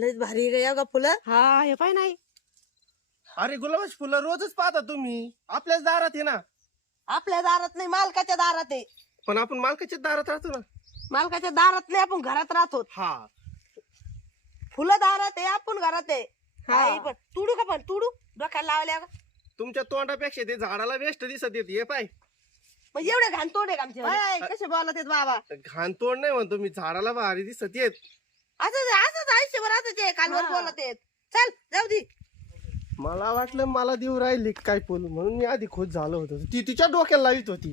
लयच भारी आहे का फुलं. हा हे पाय नाही. अरे गुलाबाची फुलं रोजच पाहता तुम्ही, आपल्याच दारात आहे ना. आपल्या दारात नाही, मालकाच्या दारात आहे. पण आपण मालकाच्या दारात राहतो ना. मालकाच्या दारात नाही, आपण घरात राहतो. हा फुलं दारात आहे, आपण घरात आहे. हा. काही पण तुडू का, पण तुडू डोक्याला लावल्या का. तुमच्या तोंडापेक्षा ते झाडाला वेस्ट दिसत येत. हे पाय म्हणजे एवढे घाण तोड आहे का आमच्या पाय, कसे बोलत आहेत बाबा. घाण तोंड नाही म्हणतो मी, झाडाला भारी दिसत येत. असंच असंच आयुष्यभर असंच आहे, कालवर हा. बोलत आहेत. चल जाऊ दे. मला वाटलं मला देऊ राहिली काय फुल, म्हणून मी आधी खुश झालो होतो. ती तिच्या डोक्याला लावित होती.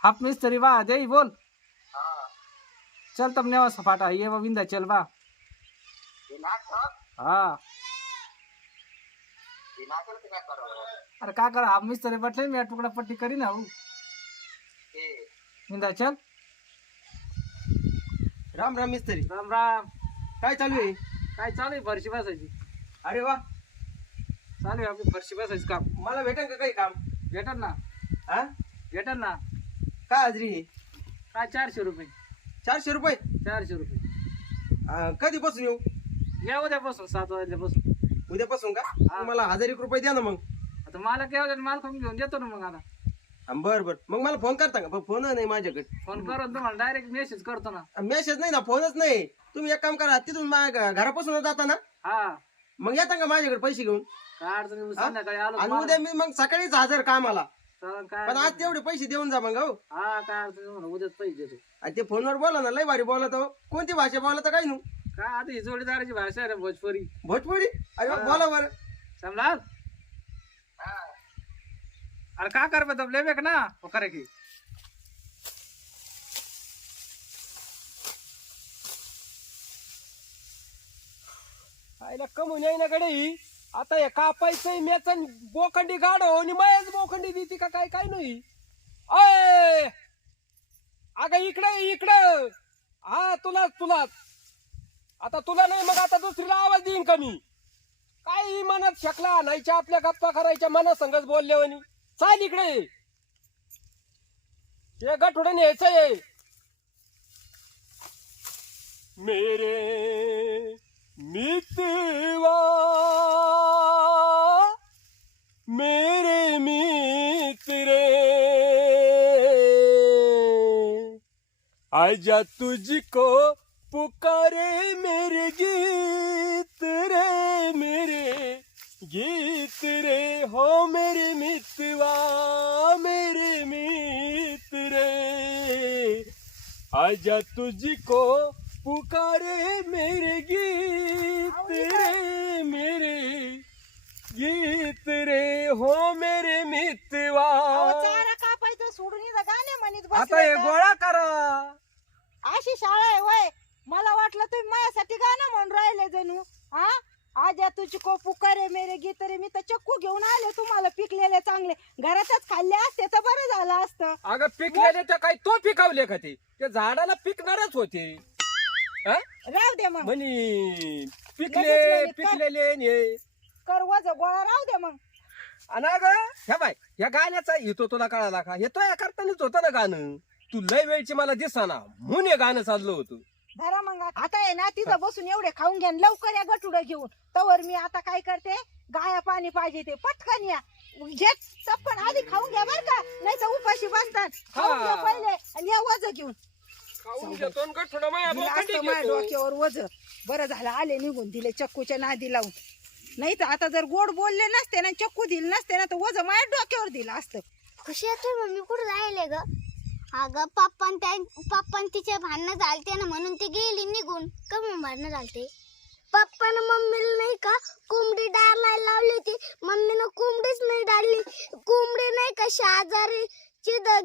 हाफ मिस्त्री बा दे बोल. चल तब नेवा सपाटा ये वो बिंदा चल बा. हाँ अरे का कर हाफ मिस्त्री बटले मैं टुकड़ा पट्टी करी ना हूँ. बिंदा चल. राम राम मिस्त्री. राम राम. काय चालू आहे? काय चालू आहे फरशी बसायची. अरे वा, चालू आहे आपली फरशी बसायची काम. मला भेटेल का काही काम? भेटल ना. हा भेटल ना. काय हाजरी आहे? काय 400 रुपये. 400 रुपये. 400 रुपये. कधीपासून येऊ? या उद्यापासून 7 वाजल्यापासून. उद्यापासून का? मला 1000 रुपये द्या ना मग. आता मला काय माल कमी घेऊन देतो ना मग. आता बर बर, मग मला फोन करता का? फोन नाही माझ्याकडे. फोन करून तुम्हाला डायरेक्ट मेसेज करतो ना. मेसेज नाही ना, फोनच नाही. तुम्ही एक काम करा, तिथून माझ्या घरापासून जाता ना, हा मग येता का माझ्याकडे पैसे घेऊन? काय अडचण नाही, संध्याकाळी आलो आणि तुम्हाला. उद्या मी मग सकाळीच हजर कामाला. चालेल, काय पण आज तेवढे पैसे देऊन जा मग. हो, हा काय अडचण नाही, म्हणा उद्याच पैसे देतो. आणि ते फोनवर बोला ना, लय भारी बोलत हो. कोणती भाषा बोलत काय नू? काय आता ही जोडीदाराची भाषा आहे रे भोजपुरी. भोजपुरी? अरे वा, बोला बरं. समलाल अरे का कर बे तब लेबे का ना वो करे की. आईला कमून येईना कडे ही. आता हे कापायचंय मेचन बोखंडी गाड हो आणि मयच बोखंडी देते का काय काय नाही. अय अगं इकडे इकडे. हा तुलाच तुलाच. आता तुला नाही मग आता दुसरीला आवाज देईन कमी. काय मनात शकला नाहीच्या आपल्या गप्पा करायच्या मना संगच बोलल्यावानी. चाल इकडे. हे गठुडं न्यायचंय. मेरे मितवा मेरे मित्र आजा तुझको पुकारे मेरे गीत रे मेरे गीत रे. हो मेरे मितवा मेरे मित्र आजा तुझको पुकारे मेरे गीत रे मेरे गीत रे. हो मेरे मितवा. चारा कापायचं सोडून इथं गाणे म्हणत आता हे गोळा करा. अशी शाळा आहे वय. मला वाटलं तुम्ही माझ्यासाठी गाणं म्हणून राहिले जणू. हा आजा तुझको पुकारे मेरे गीत रे. मी तर चक्कू घेऊन आले तुम्हाला पिकलेले चांगले. घरातच खाल्ले असते तर बरं झालं असतं. अगं पिकलेले तर काय तो पिकवले का ते? त्या झाडाला पिकणारच होते. हा? राहू दे मग. म्हणे लगेच पिकले म्हणे, पिकलेले ने. कर वज गोळा राहू दे मग. आणि अगं ह्या बाय ह्या गाण्याचा येतो तुला कळाला का? येतो या करतानाच होतं ना गाणं. तू लय वेळची मला दिसाना म्हणून हे गाणं चाललं होतं. धरा मग आता आहे ना तिथं बसून एवढे खाऊन घ्या आणि लवकर या गठुडं घेऊन. तवर मी आता काय करते, गाया पाणी पाहिजे ते पटकन या. घे चपकन आधी खाऊन घ्या बर का, नाही तर उपाशी बसतात. खाऊन घ्या पहिले आणि या वज घेऊन. खाऊन घेतो आणि गठुडं माया दिलं बोकांडी असतं माझ्या घेतो. डोक्यावर वज. बरं झालं आले निघून दिले चक्कूच्या नादी लावून. नाही तर आता जर गोड बोलले नसते ना, चक्कू दिले नसते ना, तर वज माझ्या डोक्यावर दिलं असतं. खुशी आहे मम्मी कुठे राहिले ग? अगं पप्पा तिचे भांडणं झालते ना म्हणून ती गेली निघून. कमी भांडणं झालते. पप्पानं मम्मीला नाही का कोंबडी डाळायला लावली होती. मम्मीनं कोंबडीच नाही डाळली. कोंबडी नाही का शेजारी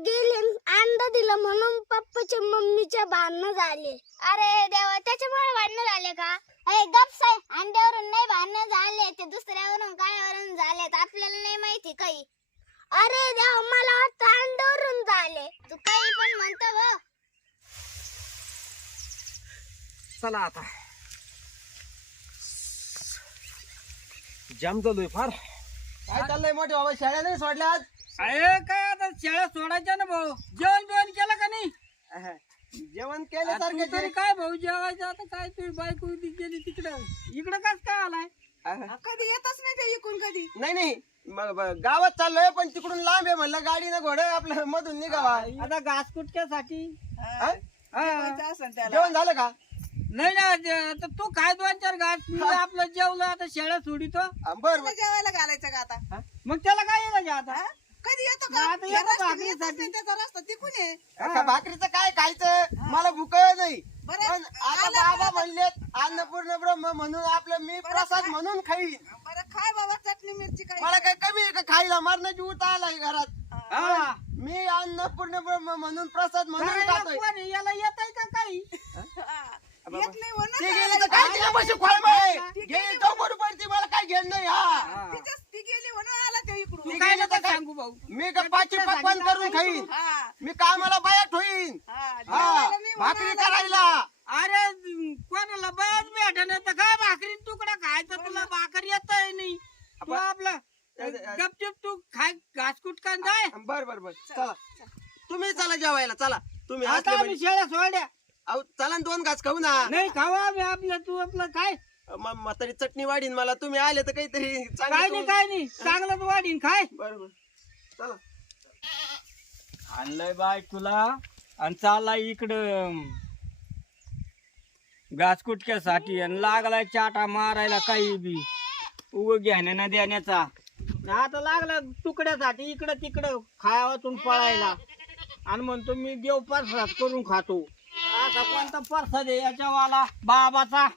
गेली अंडा दिलं म्हणून पप्पाच्या मम्मीच्या भांडणं झाले. अरे देवा, त्याच्यामुळे भांडणं झाले का? अरे गप्प आहे. अंड्यावरून नाही भांडणं झाले, ते दुसऱ्यावरून कायावरून झालेत. आपल्याला नाही माहिती काही. अरे देवा, मला वाटतं अंड्यावरून झाले. तू काही पण म्हणतो ग. चला आता जाम झालोय फार. काय चाललंय मोठे बाबा? शाळा नाही सोडल्या आज? अरे काय आता शाळा सोडायच्या ना भाऊ. जेवण केलं का नाही? जेवण तू केल्यासारखं तरी काय भाऊ जेवायचं आता काय तुझी बायको ती गेली तिकडं इकडं कस काय आलाय कधी येतच नाही ते इकून कधी. नाही गावात चाललोय पण तिकडून लांब आहे म्हणलं गाडीनं घोडं आपलं मधून निघावा. आता घास कुटक्यासाठी हा? जेवायचं असेल त्याला. जेवण झालं का? नाही ना आता तू काय 2-4 घास मी आपलं जेवलं आता शेळ्या सोडितो बर तुला जेवायला घालायचं का आता? मग त्याला काय येतं आता कधी येतो आता का? येतो या रस्त्याने भाकरीसाठी. येतच नाही, त्याचा रस्ता तिकून आहे. का भाकरीचं काय खायचं मला भूक नाही. बरं, पण आता आलं बाबा बरं. म्हणलेत अन्नपूर्ण ब्रह्म म्हणून आपलं मी प्रसाद म्हणून खाईन. बरं खाय बाबा चटणी मिरची काय. मला काय कमी आहे का खायला? मरण्याची उठ आलाय घरात. हा. मी अन्नपूर्ण ब्रह्म म्हणून प्रसाद म्हणून काय खातोय. कोण आहे? याला येत आहे का काही येत नाही हो ना. ते गेली तर काय तिच्यापाशी खोळंबा गेली तो बरोबर ती मला काय घेणं नाही. हा ती गेली म्हणून आला तो तू इकडून. काय नका सांगू भाऊ मी गप्पाची पकवान करून खाईन. हा मी कामाला बायात होईन. हा हा जेवायला मी भाकरी म्हणून आला. करायला. अरे कोणाला बयाच भेटणार तर काय भाकरी तुकडा खायचं तुला भाकरी येत नाही तू आपला गपचिप तू खाय घासकुट का जाय बर चला तुम्ही चला जेवायला. चला तुम्ही आता असले आम्ही म्हणजे. शेळ्या सोडल्या अहो चला न 2 घास खाऊ ना. नाही खावा आम्ही आपलं तू आपलं काय म्हातारी चटणी वाढीन मला. तुम्ही आले तर काहीतरी काय नाही चांगलं वाढीन खाय बरोबर चला. आणलंय बाय तुला आणि चाललाय इकडं घासकुटक्यासाठी आणि लागलाय चाटा मारायला काही बी उग घ्याने न देण्याचा आता लागला तुकड्यासाठी इकडं तिकडं खायावातून पळायला आणि म्हणतो मी देव प्रसाद करून खातो. आता कोणता प्रसाद आहे याच्यावाला बाबाचा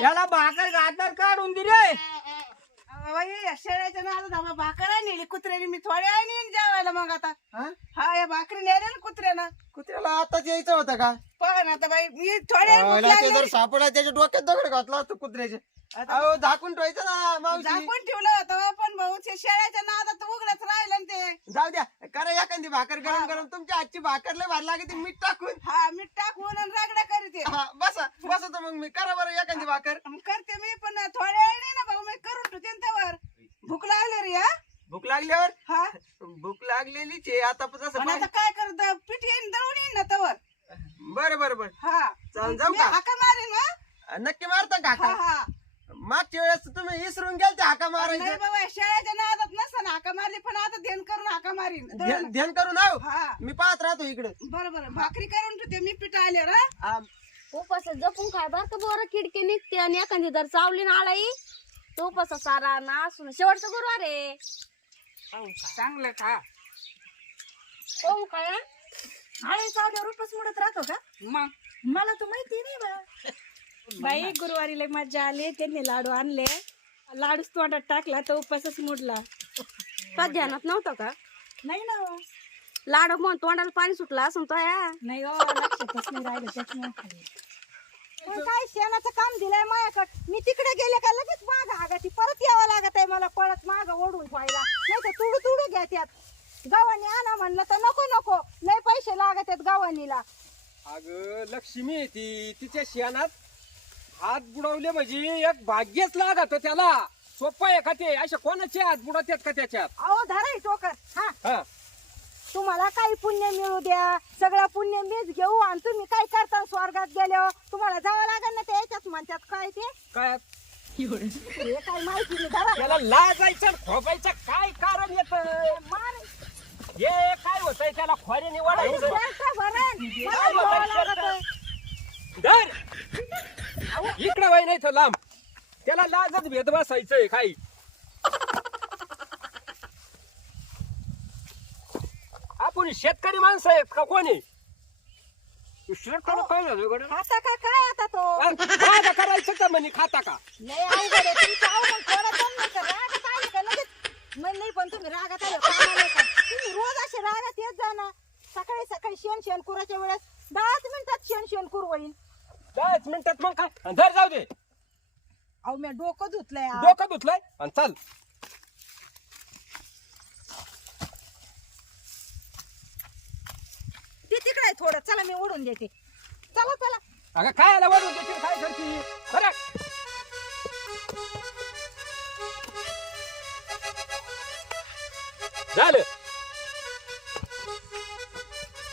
याला भाकर घातर काढून दे रे. बाई या शेळ्याच्या नादात आम्हाला भाकर आहे नेली कुत्र्याने. मी थोड्या वेळाने येईन जेवायला मग आता. हा? हा या भाकरी नेल्या ना कुत्र्यानं. कुत्र्याला आताच यायचं होतं का? पण आता बाई मी थोड्या वेळ भूक ते लागली. जर सापडा त्याच्या डोक्यात दगड घातला असतो कुत्र्याचे. अहो झाकून ठेवायचं ना मावशी. झाकून ठेवलं होतं पण भाऊ ते शेळ्याच्या नादात उघडच राहिलं ना ते. जाऊ द्या करा एखादी भाकर गरम गरम. तुमच्या हातची भाकर लय भारी लागते मीठ टाकून. हा मीठ टाकून आणि रगडा करते. हा बसा तर मग मी करा बरं एखादी भाकर. मग करते मी पण थोड्या वेळ नाही ना भाऊ मी करून ठेवते ना त्यावर. भूक लागली रे हा. भूक लागल्यावर हा भूक लागलेलीच आहे आता पण तसं आणि आता काय करत पीठ येईन दळून येईन ना तवर. बरं हा चालेल, जाऊ मी का? हाका मारीन हा. नक्की मारता का हा हाका? हा मागच्या वेळेस तुम्ही विसरून गेलते हाका नाही मारायचं. बाबा शेळ्याच्या नादात नसताना हाका मारली पण आता ध्यान करून हाका मारीन. ध्यान करून आहो. हा मी पाहत राहतो इकडे. बरं भाकरी करून ठेवते मी पीठ आल्यावर हा. उपास जपून खाय बर का बोर किडके निघते आणि एखादी जर चावली ना आलाई तो उपास सारा नासून शेवटचा गुरुवार आहे. चांगलं खा हो काय आळे चावल्यावर उपास मोडत राहतो का? मग मला तर माहिती नाही बा. बाई गुरुवारी लय मज्जा आली. त्यांनी लाडू आणले. लाडूच तोंडात टाकला तर उपासच मोडला. का ध्यानात नव्हतं का नाही ना हो. लाडू म्हणून तोंडाला पाणी सुटलं असं तो या नाही हो लक्षातच नाही राहिलं त्याच्यामुळे खाली. पण काय शेणाचं काम दिलंय माझ्याकडे. मी तिकडे गेले का लगेच माग आगाती परत यावं लागत आहे मला. परत माग ओढून व्हायला नाही तर तुडू घ्या त्यात. गावानी आणा म्हणलं तर नको लय पैसे लागत आहेत गावानीला. अगं लक्ष्मी आहे ती तिच्या शेणात हात बुडवले म्हणजे एक भाग्यच लागत त्याला. सोपं आहे का ते? अशा कोणाचे हात बुडवतात का त्याच्यात? अहो धरा टोकर. हा हा तुम्हाला काही पुण्य मिळू द्या. सगळं पुण्य मीच घेऊ आणि तुम्ही काय करता स्वर्गात गेल्यावर तुम्हाला जावं लागेल ना. ते याच्यात म्हणतात काय ते काय हे काय माहिती नाही. धरा त्याला लाजायचं खोपायचं काय कारण येत? मार हे काय होतंय त्याला खोऱ्याने वाढायचं. धर इकडं बाई नाही तर लांब. त्याला लाजत भेद बसायचंय काही. आपण शेतकरी माणसं आहेत का कोणी? शेतकरी काय झालं गड्या? आता काय आता तो राग करायचं का म्हणे खाता का? लय अवघड आहे तुमचं. अहो मग थोडं दम नाही का? रागात आले का लगेच मग नाही. पण तुम्ही रागात आले कामाला का? तुम्ही रोज असे रागात येत जा ना. सकाळी शेण कुराच्या वेळेस 10 मिनिटात शेण कुर होईल. 10 मिनिटात मग काय धर जाऊ दे. अहो मी डोकं धुतलंय आज. डोकं धुतलंय आणि चाल. ते तिकडे थोडं चला मी ओढून देते. चला अगं काय आला वाढून देशील काय करती बरं. झालं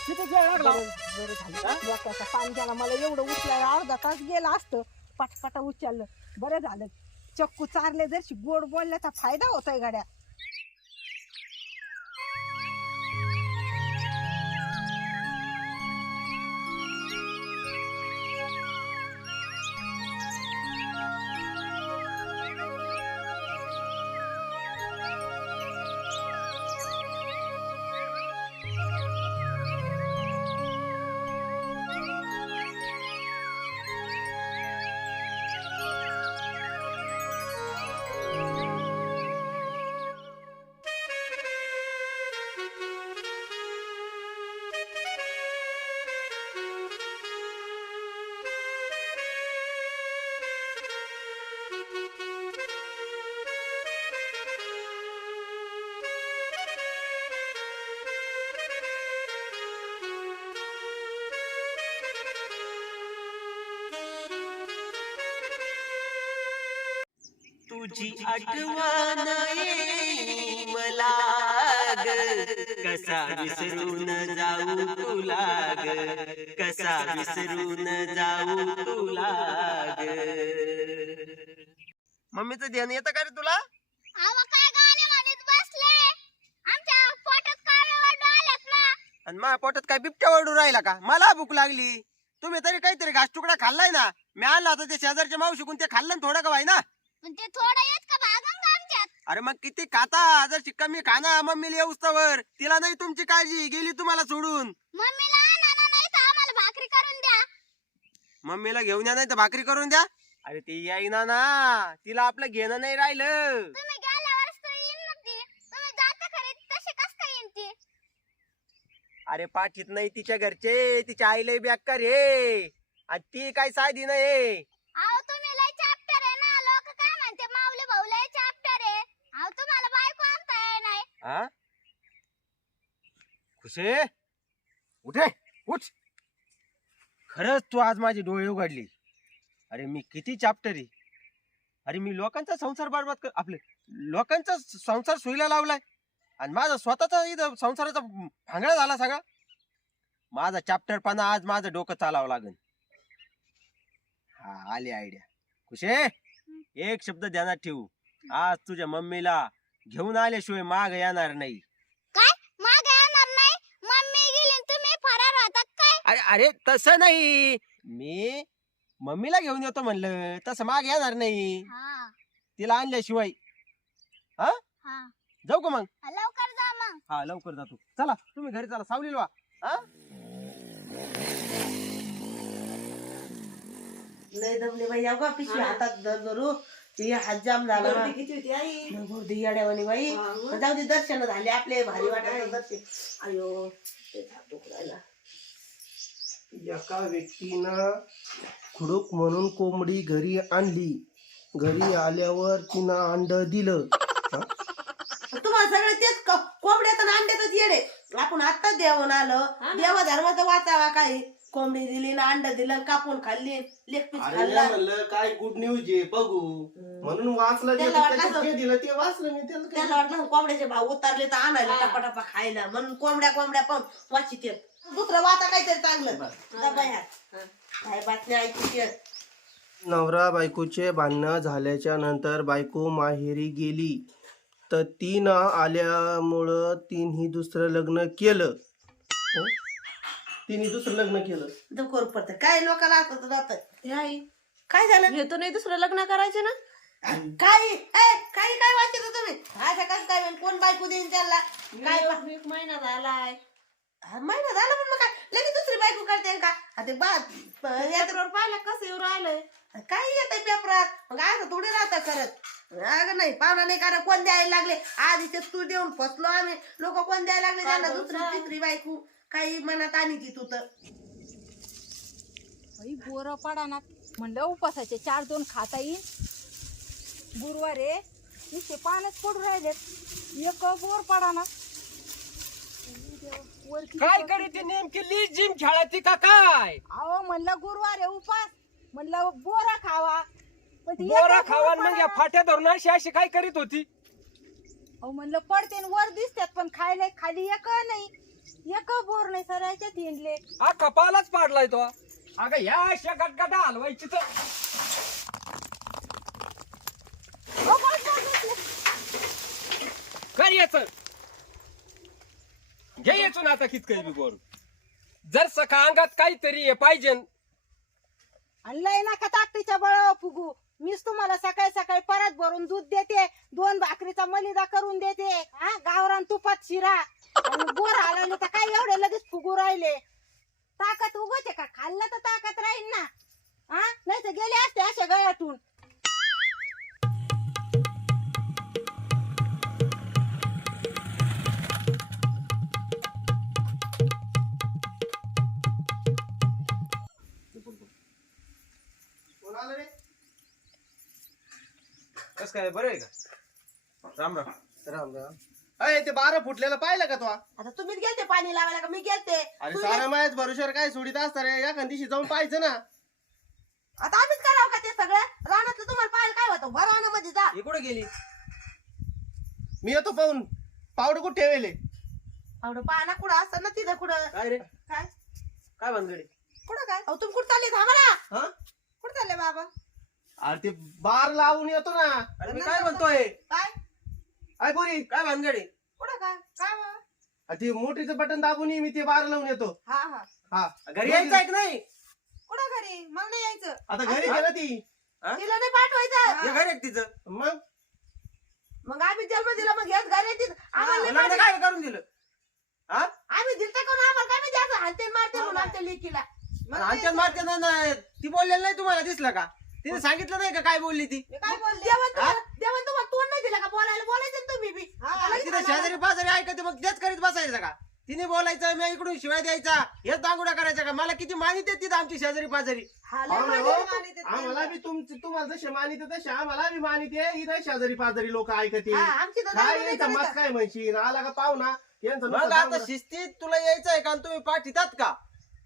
किती वेळ लागला टाकला बरं झालं डोक्याचा पाणी गेला मला एवढं उचलायला अर्धा तास गेला असतं पटपटा उचललं बरं झालं चक्कू चारले जरशी गोड बोलल्याचा फायदा होतोय गाड्या तुझी आठवण येई मला ग कसा विसरून जाऊ तुला ग कसा विसरून जाऊ तुला ग मम्मीचं ध्यान येतं का रे तुला? अहो काय गाणे म्हणत बसले आमच्या पोटात काळे वडू आलेत ना आणि माझ्या पोटात काय बिबट्या ओरडू राहिला का? मला भूक लागली. तुम्ही तरी काहीतरी घास तुकडा खाल्लाय ना? मी आणला होता ते शेजारच्या मावशीकून ते खाल्लं ना थोडं का बाई ना? पण ते थोडं येत का भागन का आमच्यात अरे मग किती खाता जर कमी खाना मम्मीला येऊस्तवर तिला नाही तुमची काळजी गेली तुम्हाला सोडून. मम्मीला आणा नाही तर आम्हाला भाकरी करून द्या मम्मीला घेऊन या नाही तर भाकरी करून द्या. अरे ती येईना ना तिला आपलं घेणं नाही राहिलं. तुम्ही गेल्यावरच तर येईन ना ती तुम्ही जाता खरी तशी कस काय येईन ती अरे पाठीत नाही तिच्या घरचे तिच्या आईला बेकार हे आणि ती काय साधी नाही. अहो तुम्ही लय चॅप्टर आहे ना लोक काय म्हणते माऊली भाऊ लय चॅप्टर आहे अहो तुम्हाला बायको आणता येणार नाही हा खुशे उठे उठ. खरंच तू आज माझे डोळे उघडली. अरे मी किती चॅप्टरी. अरे मी लोकांचा संसार बरबाद कर आपले लोकांचा संसार सोयीला लावलाय आणि माझा स्वतःचा इथं संसाराचा भांगडा झाला सगळा. माझा चॅप्टरपणा आज माझं डोकं चालावं लागेल. हा आली आयडिया. खुशे एक शब्द ध्यानात ठेवू आज तुझ्या मम्मीला घेऊन आल्याशिवाय माग येणार नाही. काय मागे येणार नाही मम्मी गेली आणि तुम्ही फरार होतात काय अरे अरे तसं नाही. मी मम्मीला घेऊन येतो म्हणलं तसं माग येणार नाही हा तिला आणल्याशिवाय. हा जाऊ का मग? लवकर जा मग हा लवकर जातो. चला तुम्ही घरी चला सावलीला वा. हा लय दमले बाई अगं पिशवी हातात धरू ती हात जाम झाला किती होती आई गर्दी येड्यावानी बाई जाऊ दे दर्शन झाले आपले भारी वाटायला दर्शन अयो ते हात दुखरायला एका व्यक्तीनं खुडूक म्हणून कोंबडी घरी आणली. घरी आल्यावर तिनं अंड दिलं. तुम्हाला सगळे तेच कोंबड्यात आणि अंड्यातच येडे. आपण आत्ताच देऊन आलो देवा धर्माचं वाचावा काही कोंबडी दिली ना अंड दिलं कापून खाल्ली लेग पीस खाल्ला म्हणलं काय गुड न्यूज आहे बघू म्हणून वाचलं त्याला वाटलं जे दिलं ते वाचलं मी त्याला वाटलं कोंबड्याचे भाव उतरले तर आणायला टपाटपा खायला म्हणून कोंबड्या पण वाचित दुसरं वाचा काहीतरी चांगलं काय बातम्या ऐकू. नवरा बायकोचे भांडणं झाल्याच्या नंतर बायको माहेरी गेली तर ती न आल्यामुळं तिने दुसरं लग्न केलं. तिने दुसरं लग्न केलं. दुखर पडत काय लोकांना असत जात काय झालं घेतो नाही दुसरं लग्न करायचं ना काही काही काय वाचत तुम्ही असं कसं काय होईल? कोण बायको देईन त्याला काय महिना झालाय महिना झाला पण मग काय लगेच दुसरी बायको करते का आता पेपरवर पाहिलं कसं येऊ राहिलंय काय येत पेपरात मग असं थोडी राहता करत अगं नाही पाहुणा नाही कारण कोण द्यायला लागले आधी ते तू देऊन फसलो आम्ही लोक कोण द्यायला लागले त्यांना दुसरी तिसरी बायको काही मनात आणि ती तू तर बोर पडाना म्हणलं उपासाचे 4-2 खाता येईल. गुरुवार आहे नुसते पानच पडू राहिले एक बोर पडाना. काय करी ती नेमकी ली जिम खेळायची का काय? अहो म्हणलं गुरुवार आहे उपास म्हणलं बोरा खावा पण ती बोरा एकच बोर खावा मग या पडाना. फाट्या धरून अशी अशी काय करीत होती? अहो म्हणलं पडते न वर दिसतात पण खायला खाली एक नाही एका बोर नाही सरायच्या हिंडले. हा कपालाच पाडलाय तो. अगं ह्या अशा गटगटा हलवायची तर ओ, बस, बस, बस. कर याच घे याचून आता कितकं बी बोर. जर सका अंगात काहीतरी हे पाहिजे आणि लय नका ताकदीच्या बळावर फुगू. मीच तुम्हाला सकाळी सकाळी परत भरून दूध देते, 2 भाकरीचा मलिदा करून देते, हा गावरान तुपात शिरा. आणि बोर आला तर काय एवढे लगेच फुगू राहिले. ताकद उगवते का? खाल्लं तर ताकद राहील ना. हा नाही तर गेले असते अशा गळ्यातून. कस काय बरं आहे का? राम राम. राम राम. अय ते 12 फुटलेलं पाहिलं का तू? आता तुम्हीच गेलते पाणी लावायला का मी गेलते? अरे सारा मायाच भरोश्यावर काय सोडित असता रे, एखाद दिवशी जाऊन पाहायचं ना. आता आम्हीच करावं का ते सगळं? रानातलं तुम्हाला पाहायला काय होतं? भरवानामध्ये जा. ही कुठे गेली? मी येतो पाहून. पावडं कुठे ठेवले? एवढं पाना कुठं असतं ना तिथं कुठं? काय रे? काय? काय भानगडी? कुठं काय? अहो तुम्ही कुठं चालले? थांबा ना. हा? कुठं चालले बाबा? अरे ते बार लावून येतो ना. अरे मी काय म्हणतोय? काय? अय पोरी, काय भानगडी? कुठं काय? काय बाबा? ते मोटरीचं बटन दाबून ये, मी ते बार लावून येतो. हा हा. हा घरी यायचं आहे की नाही? कुठं घरी? मग नाही यायचं. आता घरी गेलं ती. हा? तिला नाही पाठवायचं. हे घर आहे का तिचं? मग मग आम्ही जन्म दिला मग हेच घर येतील. आम्हाला नाही लग्न पाठवायचं. काय करून दिलं? हा? आम्ही दिलते कोण आम्हाला काय माहिती असं हाणते मारते म्हणून आमच्या लेकीला. आमच्यात मारते ना. ती बोललेलं नाही तुम्हाला दिसलं का? तिने सांगितलं नाही का काय बोलली ती? काय बोल देवण तुम्हाला तोंड नाही दिला का? बोलायला बोलायचं ना तुम्ही बी. तिथे शेजारी पाजारी ऐकते मग तेच करीत बसायचं का? तिने बोलायचं, मी इकडून शिवाय द्यायचा, हेच दांगुडा करायचा का? मला किती मानित तिथं आमची शेजारी पाजारी. हा, लय पाहुणे हो, मानिते ते. आम्हाला बी तुम्हाला जसे मानिते तसे आम्हाला बी मानिते. इथं शेजारी पाजारी लोक ऐकते. हा, आमची तर काय जन्म नाही यांचा मत करायचा. काय म्हणशील? आला का पाहुणा यांचं मग नुसतं आता दांगडं. शिस्तीत तुला यायचंय का? आणि तुम्ही पाठीतात का?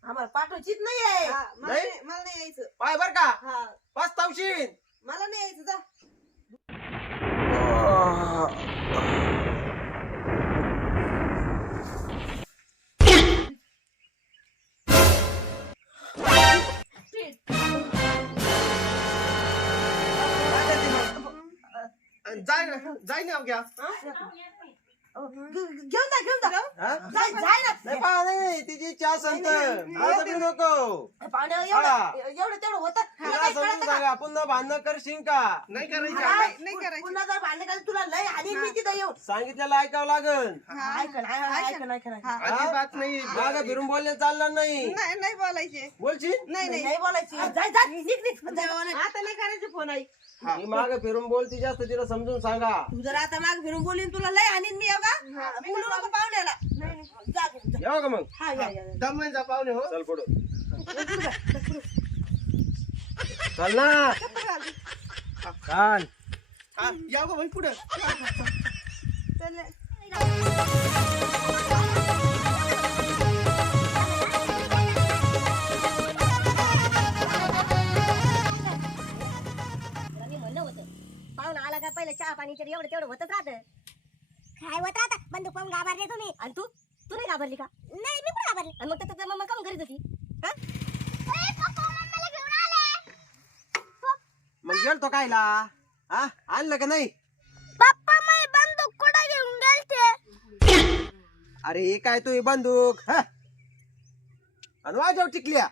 आम्हाला पाठवायचीच नाहीये. नाही? मला नाही यायचं. पाय बर का? हा, पस्तावशील. मला नाही यायचं. जा. जाय ना घ्या. घेऊन जा. हा? जाय ना. नाही पहा, नाही तिची इच्छा असेल तर माझं बी नको. पाहुणे हा. एवढं तेवढं होतं. तुला तुला काही समजून कळतं का? सांगा, पुन्हा भांडणं करशील का? नाही करायचं. हा, पुन्हा जर भांडण करायचं तुला लय आणि मी तिथं येऊन सांगितलेलं ऐकावं लागल. ऐकन. अजिबात नाही. मागं फिरून बोलले चालणार नाही. नाही बोलायचे. बोलशील? नाही बोलायची. जा निघ. आता नाही करायचं फोन आई. मी मागं फिरून बोलती जास्त, तिला समजून सांगा. तू जर आता माग फिरून बोलीन तुला लय आणि मी येऊ का? बोलू नको पाहुण्याला. जा घेऊन जा. येऊ का मग? हा या. दमन जा पाहुणे हो. चल पुढं. चल ना. चाल. हा, या गो भाई पुढं. पाहुणा आला का पहिले चहा पाणी तर एवढं तेवढं होतच राहतं. काय होत आता बंदूक पाहून घाबरले तुम्ही. आणि तू नाही घाबरली का? नाही मी पण घाबरली. आणि मग तर मम्मा काम करीत होती. हा? मम्मीला घेऊन आले. मग गेलतो कायला? हा, आणलं का नाही? पप्पा मी बंदूक कुठे घेऊन गेलते? अरे हे काय तू ही बंदूक? हा? आणि वाजव टिकल्या.